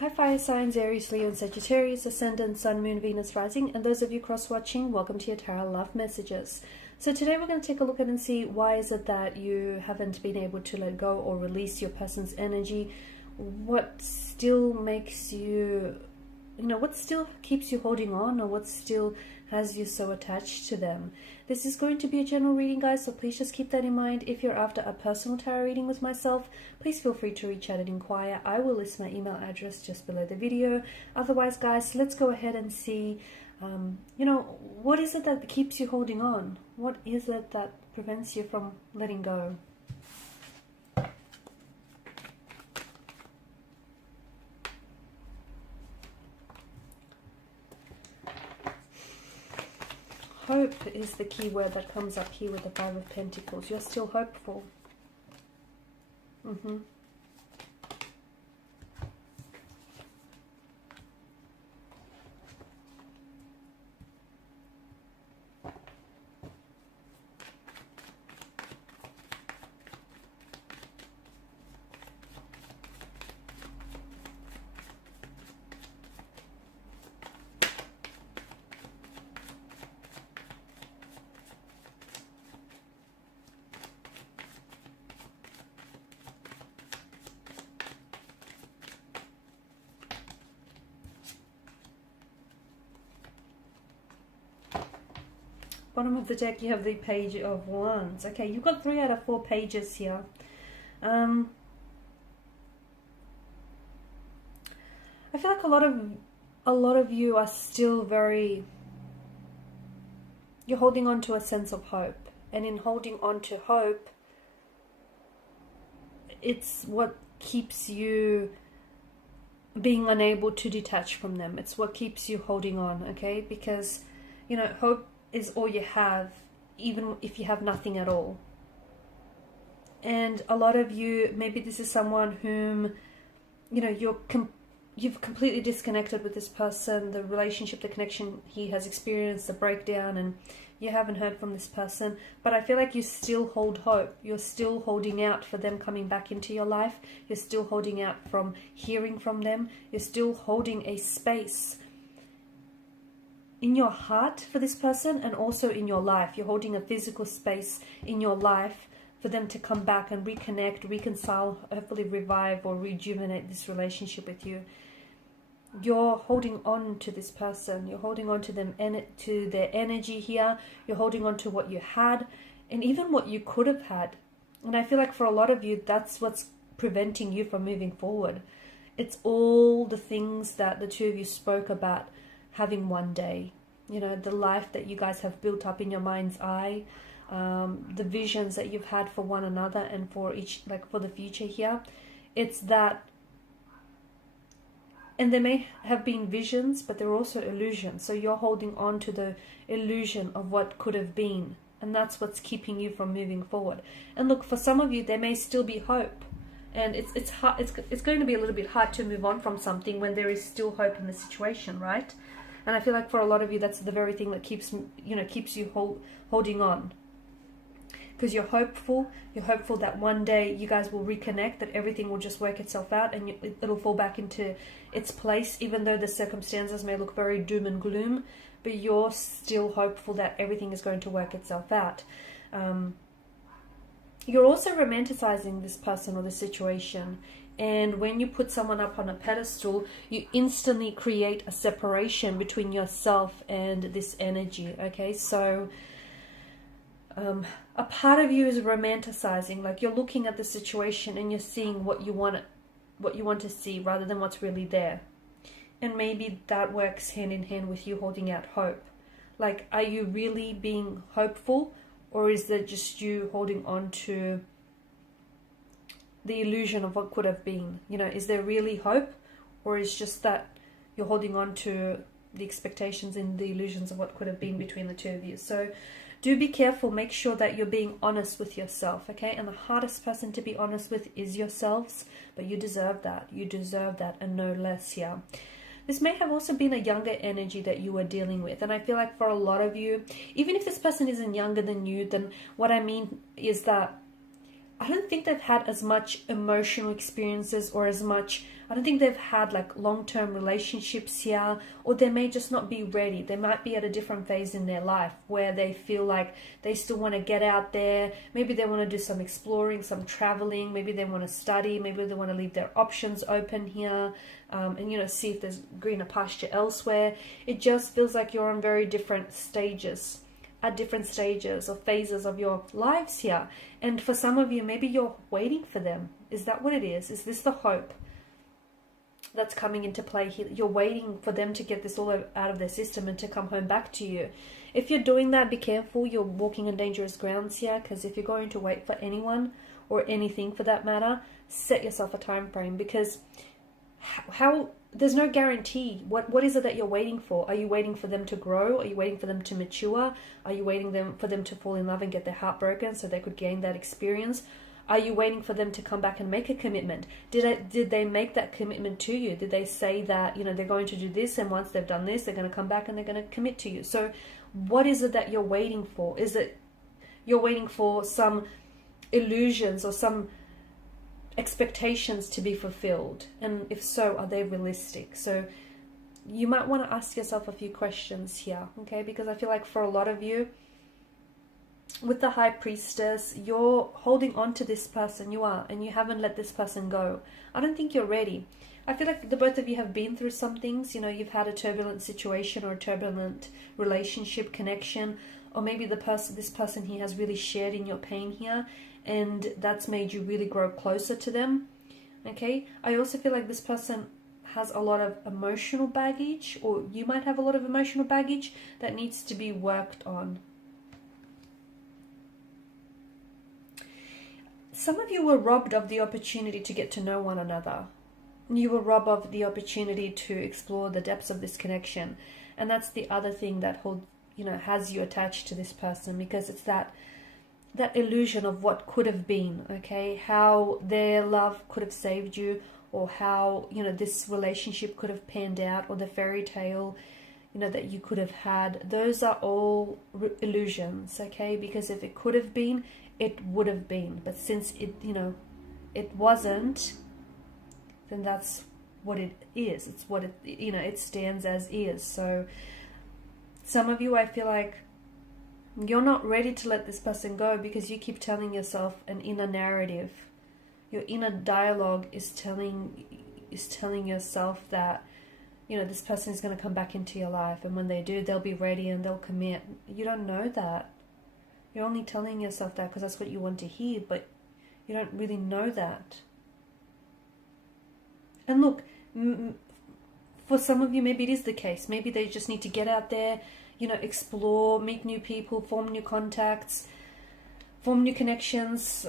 Hi fire signs, Aries, Leo and Sagittarius, Ascendant, Sun, Moon, Venus, Rising, and those of you cross-watching, welcome to your Tarot Love Messages. So today we're going to take a look at and see why is it that you haven't been able to let go or release your person's energy. What still makes you, what still keeps you holding on, or what still has you so attached to them. This is going to be a general reading, guys, so please just keep that in mind. If you're after a personal tarot reading with myself, please feel free to reach out and inquire. I will list my email address just below the video. Otherwise, guys, let's go ahead and see, what is it that keeps you holding on? What is it that prevents you from letting go? Hope is the key word that comes up here with the Five of Pentacles. You're still hopeful. Bottom of the deck, you have the Page of Wands. Okay, you've got 3 out of 4 pages here. I feel like a lot of you are still you're holding on to a sense of hope. And in holding on to hope, it's what keeps you being unable to detach from them. It's what keeps you holding on, okay? Because, hope is all you have, even if you have nothing at all. And a lot of you, maybe this is someone whom, you've completely disconnected with this person, the relationship, the connection, he has experienced a breakdown and you haven't heard from this person. But I feel like you still hold hope. You're still holding out for them coming back into your life. You're still holding out from hearing from them. You're still holding a space in your heart for this person and also in your life. You're holding a physical space in your life for them to come back and reconnect, reconcile, hopefully revive or rejuvenate this relationship with you. You're holding on to this person. You're holding on to them, to their energy here. You're holding on to what you had and even what you could have had. And I feel like for a lot of you, that's what's preventing you from moving forward. It's all the things that the two of you spoke about having one day, the life that you guys have built up in your mind's eye, the visions that you've had for one another and for each, for the future here. It's that, and there may have been visions, but there are also illusions. So you're holding on to the illusion of what could have been, and that's what's keeping you from moving forward. And look, for some of you, there may still be hope. And it's hard, it's going to be a little bit hard to move on from something when there is still hope in the situation, right? And I feel like for a lot of you, that's the very thing that keeps you holding on. Because you're hopeful that one day you guys will reconnect, that everything will just work itself out and it'll fall back into its place, even though the circumstances may look very doom and gloom, but you're still hopeful that everything is going to work itself out. You're also romanticizing this person or the situation. And when you put someone up on a pedestal, you instantly create a separation between yourself and this energy, okay? So a part of you is romanticizing, like you're looking at the situation and you're seeing what you want to see rather than what's really there. And maybe that works hand in hand with you holding out hope. Like, are you really being hopeful, or is that just you holding on to the illusion of what could have been? Is there really hope, or is just that you're holding on to the expectations and the illusions of what could have been between the two of you? So do be careful. Make sure that you're being honest with yourself, okay? And the hardest person to be honest with is yourselves, but you deserve that. You deserve that and no less here. This may have also been a younger energy that you were dealing with. And I feel like for a lot of you, even if this person isn't younger than you, then what I mean is that I don't think they've had as much emotional experiences or as much I don't think they've had like long-term relationships here, or they may just not be ready. They might be at a different phase in their life where they feel like they still want to get out there. Maybe they want to do some exploring, some traveling. Maybe they want to study. Maybe they want to leave their options open here, and, you know, see if there's greener pasture elsewhere. It just feels like you're on very different stages, at different stages or phases of your lives here. And for some of you, maybe you're waiting for them. Is that what it is? Is this the hope that's coming into play here? You're waiting for them to get this all out of their system and to come home back to you. If you're doing that, be careful. You're walking on dangerous grounds here, because if you're going to wait for anyone or anything for that matter, set yourself a time frame, because how there's no guarantee. What is it that you're waiting for? Are you waiting for them to grow? Are you waiting for them to mature? Are you waiting for them to fall in love and get their heart broken so they could gain that experience? Are you waiting for them to come back and make a commitment? Did they make that commitment to you? Did they say that, you know, they're going to do this, and once they've done this, they're going to come back and they're going to commit to you? So what is it that you're waiting for? Is it you're waiting for some illusions or some expectations to be fulfilled? And if so, are they realistic? So you might want to ask yourself a few questions here, okay? Because I feel like for a lot of you, with the High Priestess, you're holding on to this person, you are, and you haven't let this person go. I don't think you're ready. I feel like the both of you have been through some things. You know, you've had a turbulent situation or a turbulent relationship, connection, or maybe this person here has really shared in your pain here, and that's made you really grow closer to them, okay? I also feel like this person has a lot of emotional baggage, or you might have a lot of emotional baggage that needs to be worked on. Some of you were robbed of the opportunity to get to know one another. You were robbed of the opportunity to explore the depths of this connection. And that's the other thing that has you attached to this person, because it's that illusion of what could have been, okay? How their love could have saved you, or how, you know, this relationship could have panned out, or the fairy tale, you know, that you could have had. Those are all illusions, okay? Because if it could have been, it would have been. But since it wasn't, then that's what it is. It's what it stands as is. So some of you, I feel like you're not ready to let this person go, because you keep telling yourself an inner narrative. Your inner dialogue is telling yourself that, you know, this person is going to come back into your life, and when they do, they'll be ready and they'll commit. You don't know that. You're only telling yourself that because that's what you want to hear, but you don't really know that. And look, for some of you, maybe it is the case. Maybe they just need to get out there, you know, explore, meet new people, form new contacts, form new connections,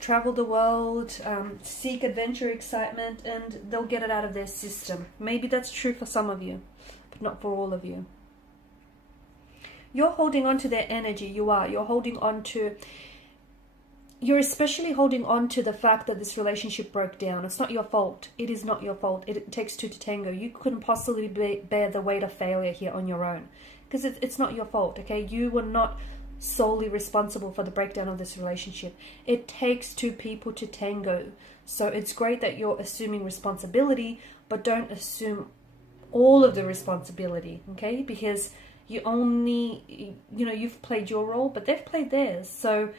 travel the world, seek adventure, excitement, and they'll get it out of their system. Maybe that's true for some of you, but not for all of you. You're holding on to their energy. You're holding on to... You're especially holding on to the fact that this relationship broke down. It's not your fault. It is not your fault. It takes two to tango. You couldn't possibly bear the weight of failure here on your own, because it's not your fault, okay? You were not solely responsible for the breakdown of this relationship. It takes two people to tango. So it's great that you're assuming responsibility, but don't assume all of the responsibility, okay? Because you've played your role, but they've played theirs. So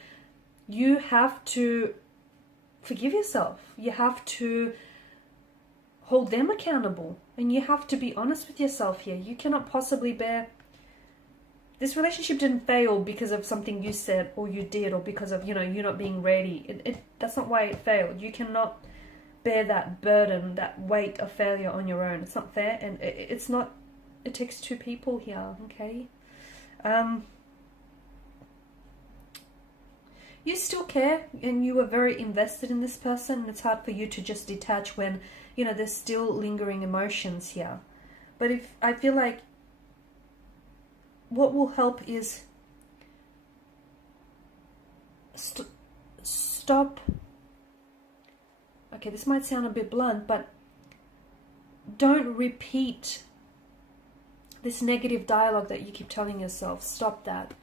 you have to forgive yourself. You have to hold them accountable, and you have to be honest with yourself here. You cannot possibly bear... This relationship didn't fail because of something you said or you did, or because of, you not being ready. That's not why it failed. You cannot bear that burden, that weight of failure on your own. It's not fair, and it's not... It takes two people here, okay? You still care, and you are very invested in this person, and it's hard for you to just detach when, there's still lingering emotions here. But I feel like what will help is stop... Okay, this might sound a bit blunt, but don't repeat this negative dialogue that you keep telling yourself. Stop that.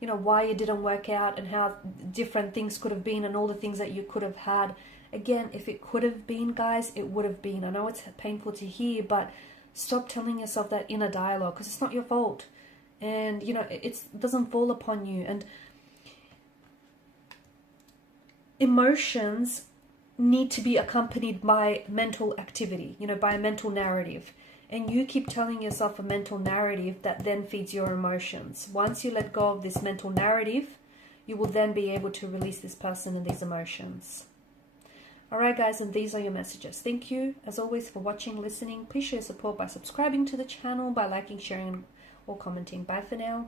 Why it didn't work out, and how different things could have been, and all the things that you could have had, Again, if it could have been, guys, it would have been. I know it's painful to hear, but stop telling yourself that inner dialogue, because it's not your fault. And, you know, it doesn't fall upon you. And emotions need to be accompanied by mental activity, you know, by a mental narrative. And you keep telling yourself a mental narrative that then feeds your emotions. Once you let go of this mental narrative, you will then be able to release this person and these emotions. Alright guys, and these are your messages. Thank you, as always, for watching, listening. Please show your support by subscribing to the channel, by liking, sharing, or commenting. Bye for now.